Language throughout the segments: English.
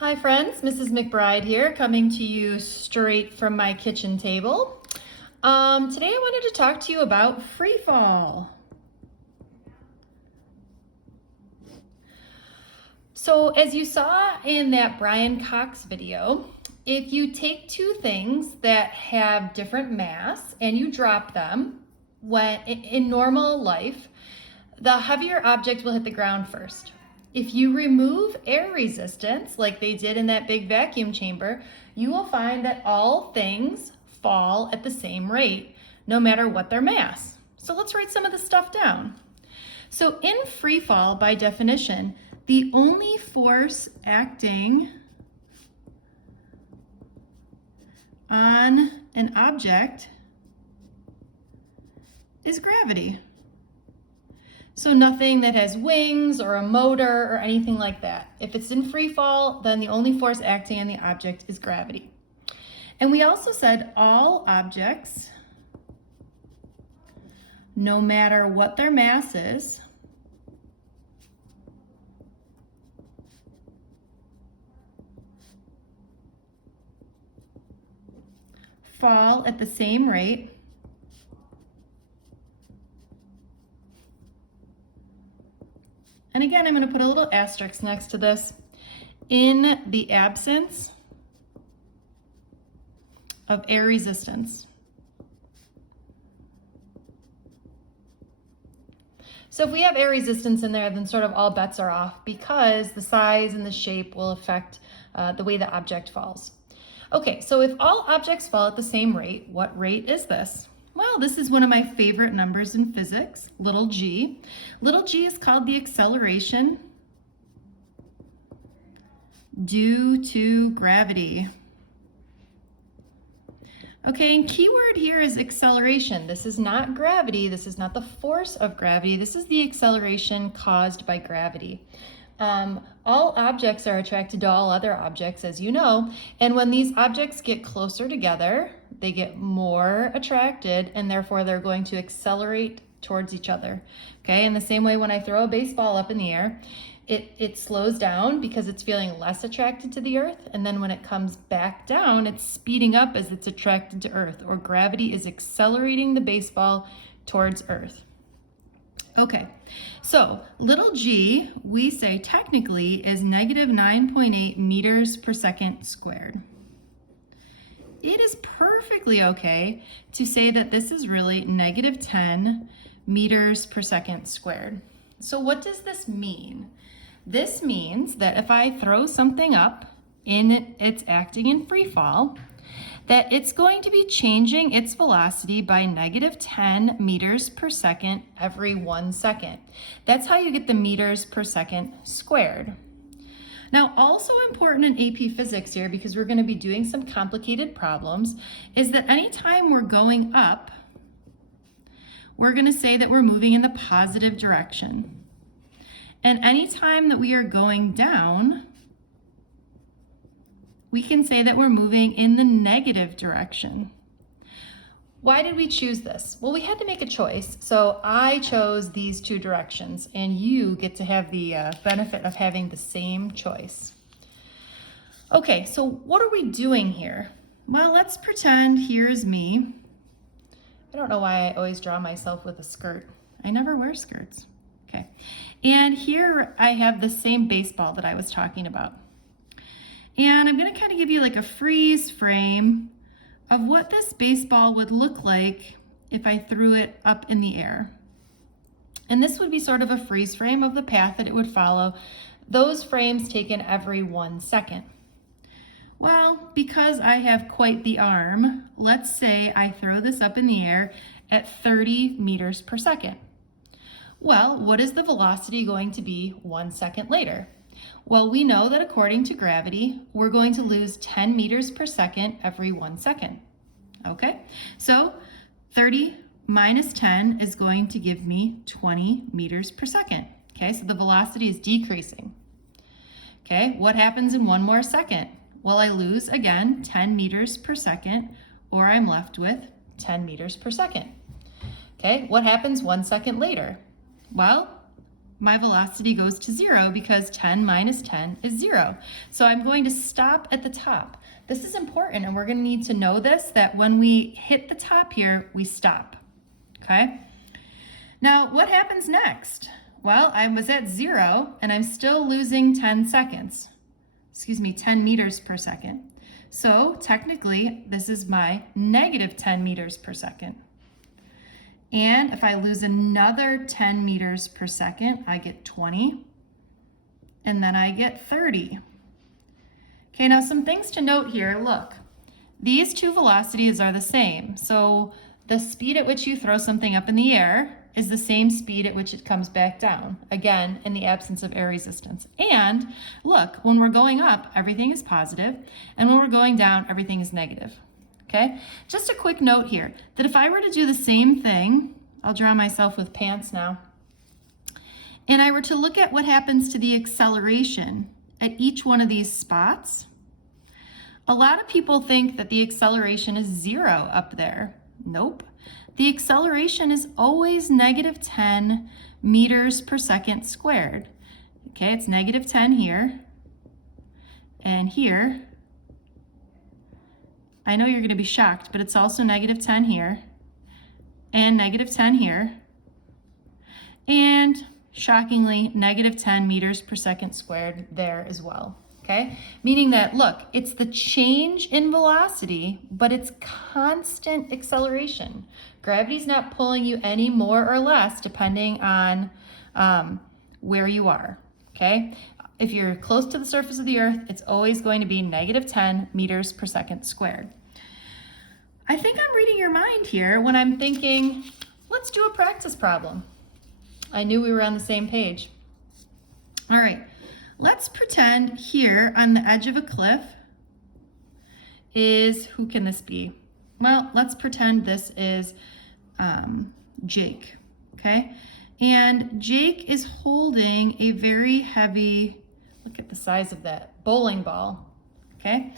Hi friends, Mrs. McBride here, coming to you straight from my kitchen table. Today I wanted to talk to you about freefall. So as you saw in that Brian Cox video, if you take two things that have different mass and you drop them when in normal life, the heavier object will hit the ground first. If you remove air resistance, like they did in that big vacuum chamber, you will find that all things fall at the same rate, no matter what their mass. So let's write some of this stuff down. So in free fall, by definition, the only force acting on an object is gravity. So nothing that has wings or a motor or anything like that. If it's in free fall, then the only force acting on the object is gravity. And we also said all objects, no matter what their mass is, fall at the same rate and again, I'm going to put a little asterisk next to this. In the absence of air resistance. So if we have air resistance in there, then sort of all bets are off because the size and the shape will affect the way the object falls. Okay, so if all objects fall at the same rate, what rate is this? Well, this is one of my favorite numbers in physics, little g. Little g is called the acceleration due to gravity. Okay, and keyword here is acceleration. This is not gravity. This is not the force of gravity. This is the acceleration caused by gravity. All objects are attracted to all other objects, as you know, and when these objects get closer together, they get more attracted, and therefore they're going to accelerate towards each other. Okay, in the same way when I throw a baseball up in the air, it slows down because it's feeling less attracted to the earth, and then when it comes back down, it's speeding up as it's attracted to earth, or gravity is accelerating the baseball towards earth. Okay, so little g, we say technically is negative 9.8 meters per second squared. It is perfectly okay to say that this is really negative 10 meters per second squared. So what does this mean? This means that if I throw something up in its acting in free fall, that it's going to be changing its velocity by negative 10 meters per second every 1 second. That's how you get the meters per second squared. Now, also important in AP Physics here, because we're going to be doing some complicated problems, is that anytime we're going up, we're going to say that we're moving in the positive direction. And anytime that we are going down, we can say that we're moving in the negative direction. Why did we choose this? Well, we had to make a choice, so I chose these two directions, and you get to have the benefit of having the same choice. Okay, so what are we doing here? Well, let's pretend here's me. I don't know why I always draw myself with a skirt. I never wear skirts. Okay, and here I have the same baseball that I was talking about. And I'm going to kind of give you like a freeze frame of what this baseball would look like if I threw it up in the air. And this would be sort of a freeze frame of the path that it would follow. Those frames taken every 1 second. Well, because I have quite the arm, let's say I throw this up in the air at 30 meters per second. Well, what is the velocity going to be 1 second later? Well, we know that according to gravity, we're going to lose 10 meters per second every 1 second. Okay, so 30 minus 10 is going to give me 20 meters per second. Okay, so the velocity is decreasing. Okay, what happens in 1 more second? Well, I lose again 10 meters per second, or I'm left with 10 meters per second. Okay, what happens 1 second later? Well, my velocity goes to 0 because 10 minus 10 is 0. So I'm going to stop at the top. This is important, and we're going to need to know this, that when we hit the top here, we stop. Okay? Now, what happens next? Well, I was at 0, and I'm still losing 10 seconds. Excuse me, 10 meters per second. So technically, this is my negative 10 meters per second. And if I lose another 10 meters per second, I get 20, and then I get 30. Okay, now some things to note here. Look, these two velocities are the same. So the speed at which you throw something up in the air is the same speed at which it comes back down, again, in the absence of air resistance. And look, when we're going up, everything is positive, and when we're going down, everything is negative. Okay, just a quick note here, that if I were to do the same thing, I'll draw myself with pants now, and I were to look at what happens to the acceleration at each one of these spots, a lot of people think that the acceleration is 0 up there. Nope. The acceleration is always negative 10 meters per second squared. Okay, it's negative 10 here, and here. I know you're going to be shocked, but it's also negative 10 here, and negative 10 here, and shockingly, negative 10 meters per second squared there as well. Okay, meaning that, look, it's the change in velocity, but it's constant acceleration. Gravity's not pulling you any more or less depending on where you are. Okay, if you're close to the surface of the earth, it's always going to be negative 10 meters per second squared. I think I'm reading your mind here when I'm thinking, let's do a practice problem. I knew we were on the same page. All right, let's pretend here on the edge of a cliff is, who can this be? Well, let's pretend this is Jake, okay? And Jake is holding a very heavy, look at the size of that, bowling ball, okay?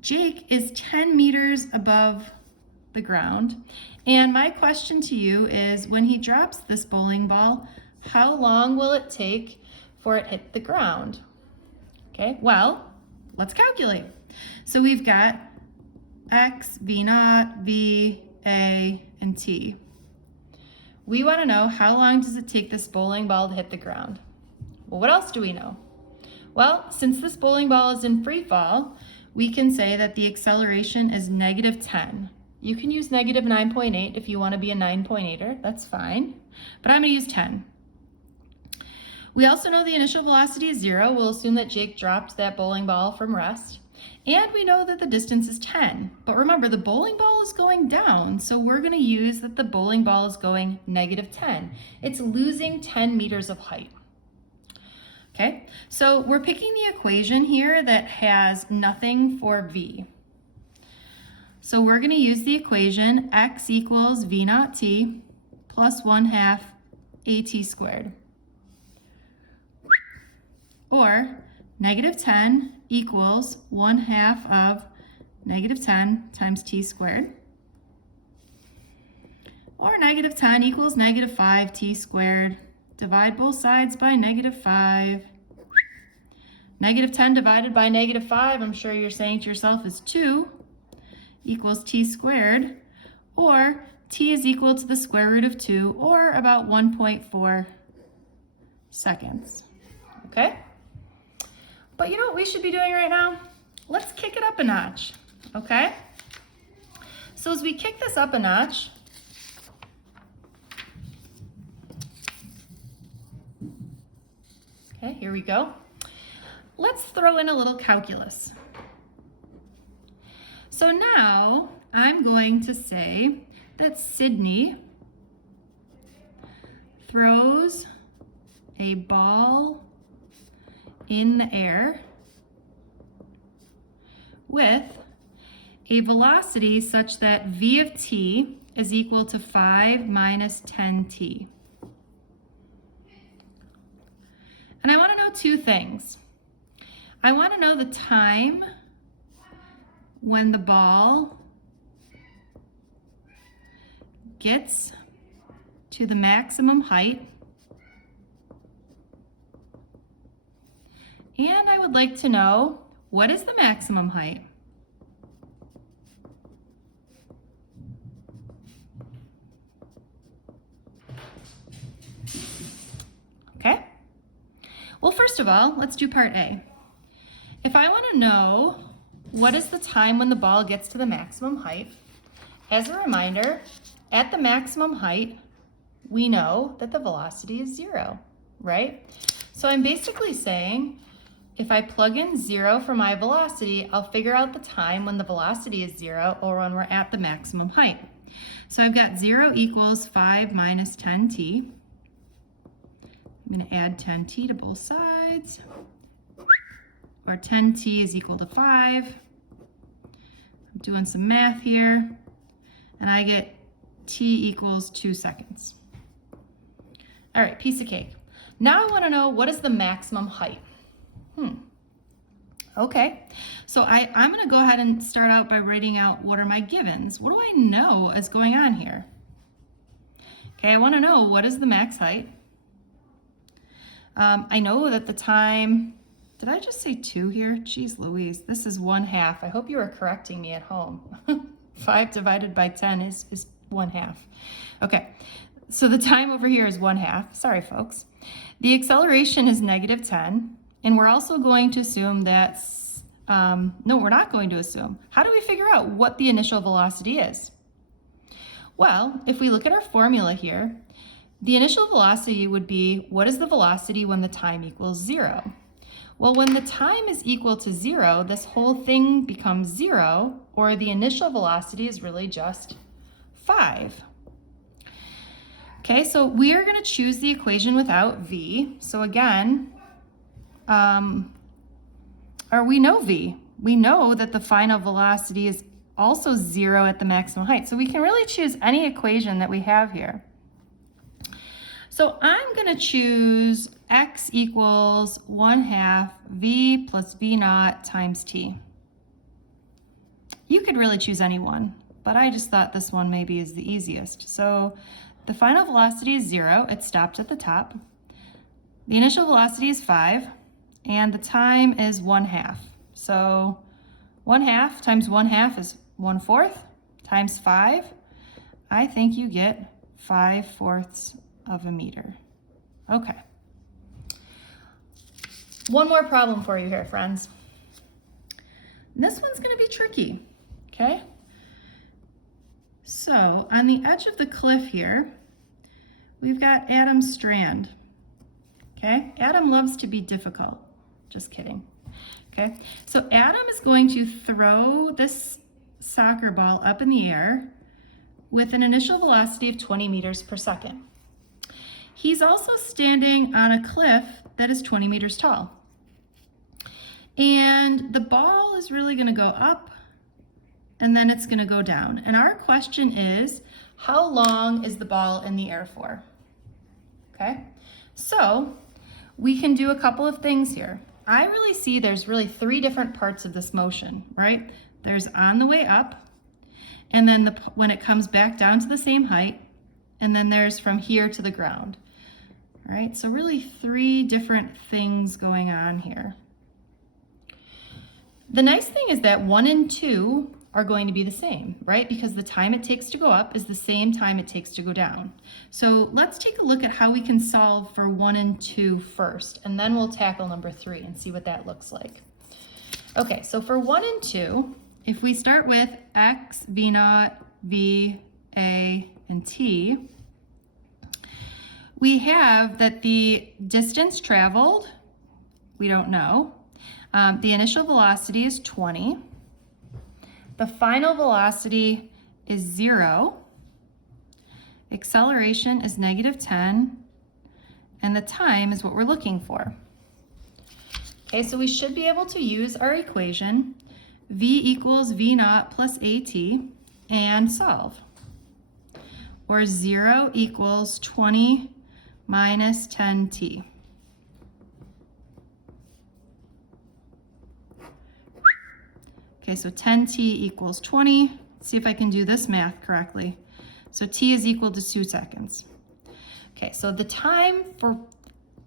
Jake is 10 meters above the ground. And my question to you is, when he drops this bowling ball, how long will it take for it hit the ground? Okay, well, let's calculate. So we've got x, v naught, v, a, and t. We want to know, how long does it take this bowling ball to hit the ground? Well, what else do we know? Well, since this bowling ball is in free fall, we can say that the acceleration is negative 10. You can use negative 9.8 if you want to be a 9.8er, that's fine, but I'm going to use 10. We also know the initial velocity is 0. We'll assume that Jake dropped that bowling ball from rest. And we know that the distance is 10. But remember, the bowling ball is going down, so we're going to use that the bowling ball is going negative 10. It's losing 10 meters of height. Okay, so we're picking the equation here that has nothing for v. So we're going to use the equation x equals v naught t plus 1/2 at squared. Or negative 10 equals 1/2 of negative 10 times t squared. Or negative 10 equals negative 5t squared. Divide both sides by negative 5. Negative 10 divided by negative 5, I'm sure you're saying to yourself, is 2, equals t squared. Or t is equal to the square root of 2, or about 1.4 seconds. Okay? But you know what we should be doing right now? Let's kick it up a notch, okay? So as we kick this up a notch, okay, here we go. Let's throw in a little calculus. So now I'm going to say that Sydney throws a ball in the air with a velocity such that v of t is equal to 5 minus 10t. And I want to know two things. I want to know the time when the ball gets to the maximum height, And I would like to know, what is the maximum height? Okay. Well, first of all, let's do part A. If I want to know what is the time when the ball gets to the maximum height, as a reminder, at the maximum height, we know that the velocity is 0, right? So I'm basically saying, if I plug in 0 for my velocity, I'll figure out the time when the velocity is 0 or when we're at the maximum height. So I've got 0 equals 5 minus 10t. I'm going to add 10t to both sides, or 10t is equal to 5. I'm doing some math here, and I get t equals 2 seconds. All right, piece of cake. Now I want to know, what is the maximum height? Okay, so I'm going to go ahead and start out by writing out what are my givens. What do I know is going on here? Okay, I want to know, what is the max height? I know that the time, did I just say 2 here? Jeez Louise, this is 1/2. I hope you are correcting me at home. 5 divided by 10 is 1/2. Okay, so the time over here is 1/2. Sorry, folks. The acceleration is -10, and we're also going to assume that, no, we're not going to assume. How do we figure out what the initial velocity is? Well, if we look at our formula here, the initial velocity would be, what is the velocity when the time equals 0? Well, when the time is equal to 0, this whole thing becomes 0, or the initial velocity is really just 5. Okay, so we are going to choose the equation without v. So again, we know v. We know that the final velocity is also 0 at the maximum height. So we can really choose any equation that we have here. So I'm going to choose x equals 1/2 v plus v naught times t. You could really choose any one, but I just thought this one maybe is the easiest. So the final velocity is 0. It stopped at the top. The initial velocity is 5, and the time is 1/2. So 1/2 times 1/2 is 1/4 times 5. I think you get 5/4 of a meter. Okay. One more problem for you here, friends. This one's going to be tricky, okay? So on the edge of the cliff here, we've got Adam's strand, okay? Adam loves to be difficult. Just kidding, okay? So Adam is going to throw this soccer ball up in the air with an initial velocity of 20 meters per second. He's also standing on a cliff that is 20 meters tall. And the ball is really going to go up, and then it's going to go down. And our question is, how long is the ball in the air for? Okay, so we can do a couple of things here. I really see there's really 3 different parts of this motion, right? There's on the way up, and then when it comes back down to the same height, and then there's from here to the ground. All right, so really 3 different things going on here. The nice thing is that 1 and 2 are going to be the same, right? Because the time it takes to go up is the same time it takes to go down. So let's take a look at how we can solve for 1 and 2 first, and then we'll tackle number 3 and see what that looks like. Okay, so for 1 and 2, if we start with x, v naught, v, a, and t, we have that the distance traveled, we don't know. The initial velocity is 20. The final velocity is 0. Acceleration is -10. And the time is what we're looking for. Okay, so we should be able to use our equation, v equals v naught plus at, and solve. Or 0 equals 20 minus 10t. Okay, so 10t equals 20. Let's see if I can do this math correctly. So t is equal to 2 seconds. Okay, so the time for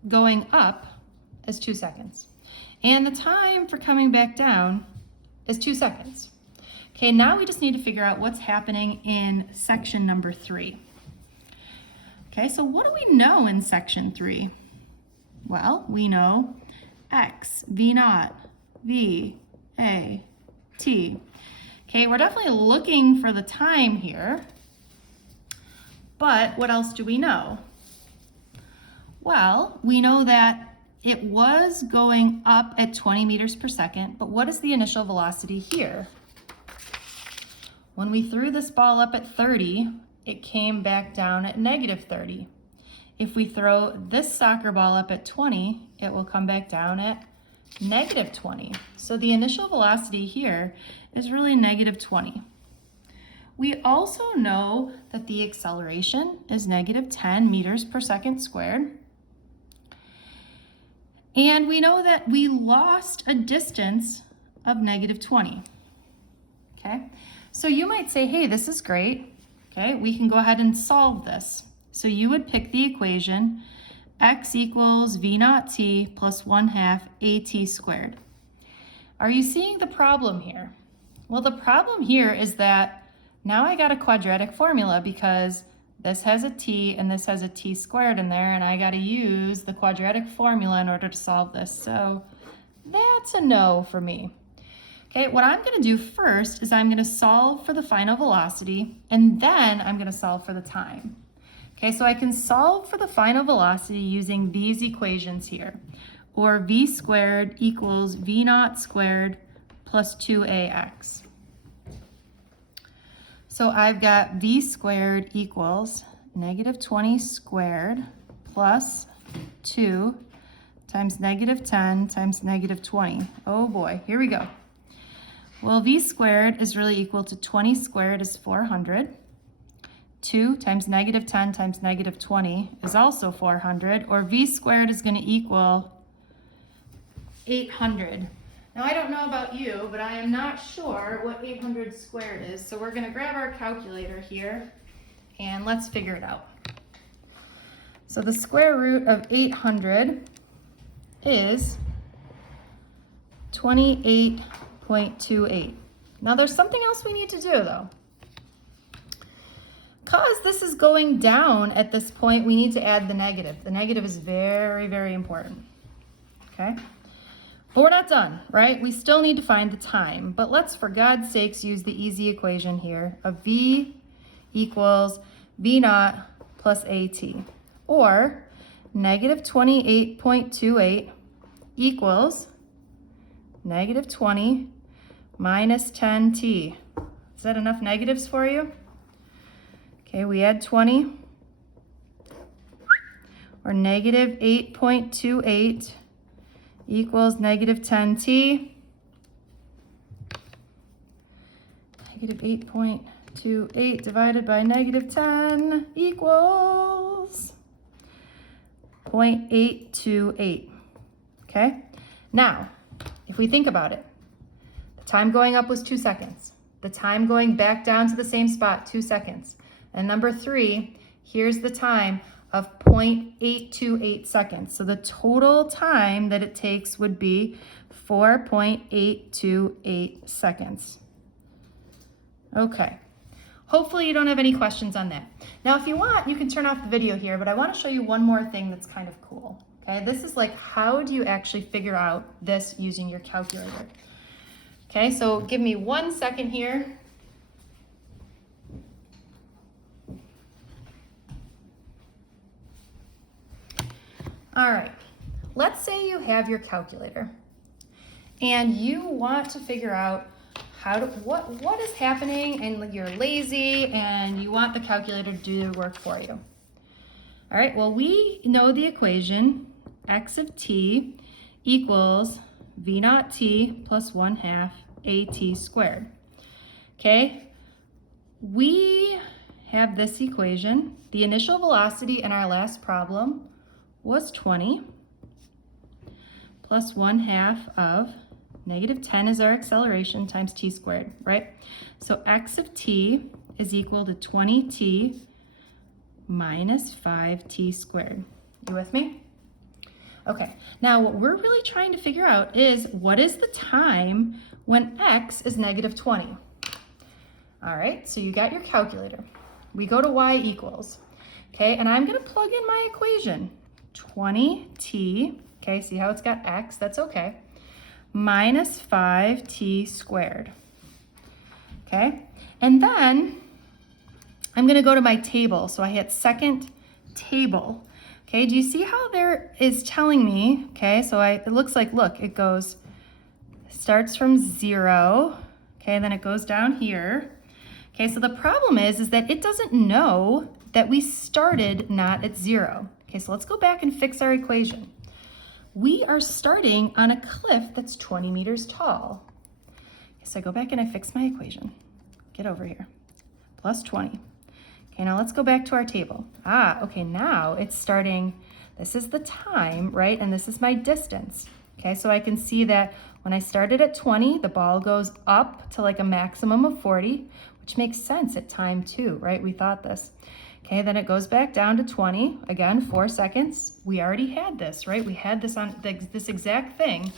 going up is 2 seconds. And the time for coming back down is 2 seconds. Okay, now we just need to figure out what's happening in section number 3. Okay, so what do we know in section 3? Well, we know x, v naught, v, a, t. Okay, we're definitely looking for the time here, but what else do we know? Well, we know that it was going up at 20 meters per second, but what is the initial velocity here? When we threw this ball up at 30, it came back down at negative 30. If we throw this soccer ball up at 20, it will come back down at negative 20. So the initial velocity here is really negative 20. We also know that the acceleration is negative 10 meters per second squared. And we know that we lost a distance of negative 20. Okay, so you might say, hey, this is great. Okay, we can go ahead and solve this. So you would pick the equation x equals v naught t plus 1/2 at squared. Are you seeing the problem here? Well, the problem here is that now I got a quadratic formula because this has a t and this has a t squared in there, and I got to use the quadratic formula in order to solve this. So that's a no for me. Okay, what I'm going to do first is I'm going to solve for the final velocity, and then I'm going to solve for the time. Okay, so I can solve for the final velocity using these equations here, or v squared equals v naught squared plus 2ax. So I've got v squared equals negative 20 squared plus 2 times negative 10 times negative 20. Oh boy, here we go. Well, v squared is really equal to 20 squared is 400. 2 times negative 10 times negative 20 is also 400, or v squared is going to equal 800. Now, I don't know about you, but I am not sure what 800 squared is, so we're going to grab our calculator here, and let's figure it out. So the square root of 800 is 28.28. Now, there's something else we need to do, though. Because this is going down at this point, we need to add the negative. The negative is very, very important, okay? But we're not done, right? We still need to find the time. But let's, for God's sakes, use the easy equation here of v equals v naught plus at. Or negative 28.28 equals negative 20 minus 10t. Is that enough negatives for you? Okay, we add 20. Or negative 8.28 equals negative 10t. Negative 8.28 divided by negative 10 equals 0.828. Okay? Now, if we think about it, the time going up was 2 seconds. The time going back down to the same spot, 2 seconds. And number 3, here's the time of 0.828 seconds. So the total time that it takes would be 4.828 seconds. Okay. Hopefully you don't have any questions on that. Now, if you want, you can turn off the video here, but I want to show you one more thing that's kind of cool. Okay, this is like, how do you actually figure out this using your calculator? Okay, so give me 1 second here. All right, let's say you have your calculator and you want to figure out what is happening, and you're lazy and you want the calculator to do the work for you. All right, well, we know the equation x of t equals v naught t plus 1/2 at squared. Okay, we have this equation. The initial velocity in our last problem was 20 plus 1/2 of negative 10 is our acceleration times t squared, right? So x of t is equal to 20t minus 5t squared. You with me? Okay, now what we're really trying to figure out is what is the time when x is negative 20? All right, so you got your calculator. We go to y equals, okay, and I'm gonna plug in my equation. 20t, okay, see how it's got x, that's okay, minus 5t squared, okay? And then I'm gonna go to my table. So I hit second table. Okay, do you see how there is telling me, okay, so it looks like, look, it goes, starts from 0, okay, then it goes down here. Okay, so the problem is that it doesn't know that we started not at 0. Okay, so let's go back and fix our equation. We are starting on a cliff that's 20 meters tall. Okay, so I go back and I fix my equation. Get over here, plus 20. Okay, now let's go back to our table. Okay, now it's starting, this is the time, right? And this is my distance. Okay, so I can see that when I started at 20, the ball goes up to like a maximum of 40, which makes sense at time 2, right? We thought this. Okay, then it goes back down to 20, again, 4 seconds. We already had this, right? We had this on this exact thing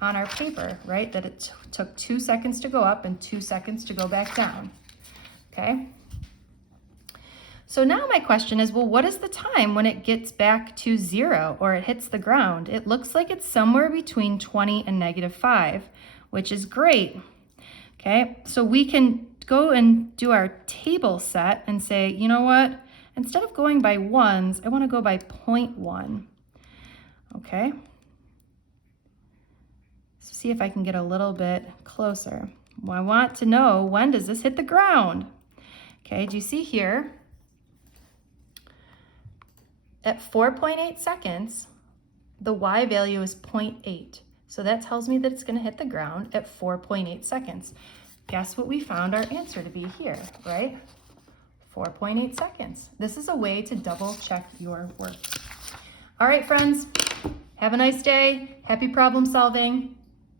on our paper, right? That it took 2 seconds to go up and 2 seconds to go back down, okay? So now my question is, well, what is the time when it gets back to 0 or it hits the ground? It looks like it's somewhere between 20 and negative 5, which is great. Okay, so we can go and do our table set and say, you know what? Instead of going by ones, I want to go by 0.1. Okay. So see if I can get a little bit closer. Well, I want to know, when does this hit the ground? Okay, do you see here? At 4.8 seconds, the y value is 0.8. So that tells me that it's going to hit the ground at 4.8 seconds. Guess what we found our answer to be here, right? 4.8 seconds. This is a way to double check your work. All right, friends, have a nice day. Happy problem solving.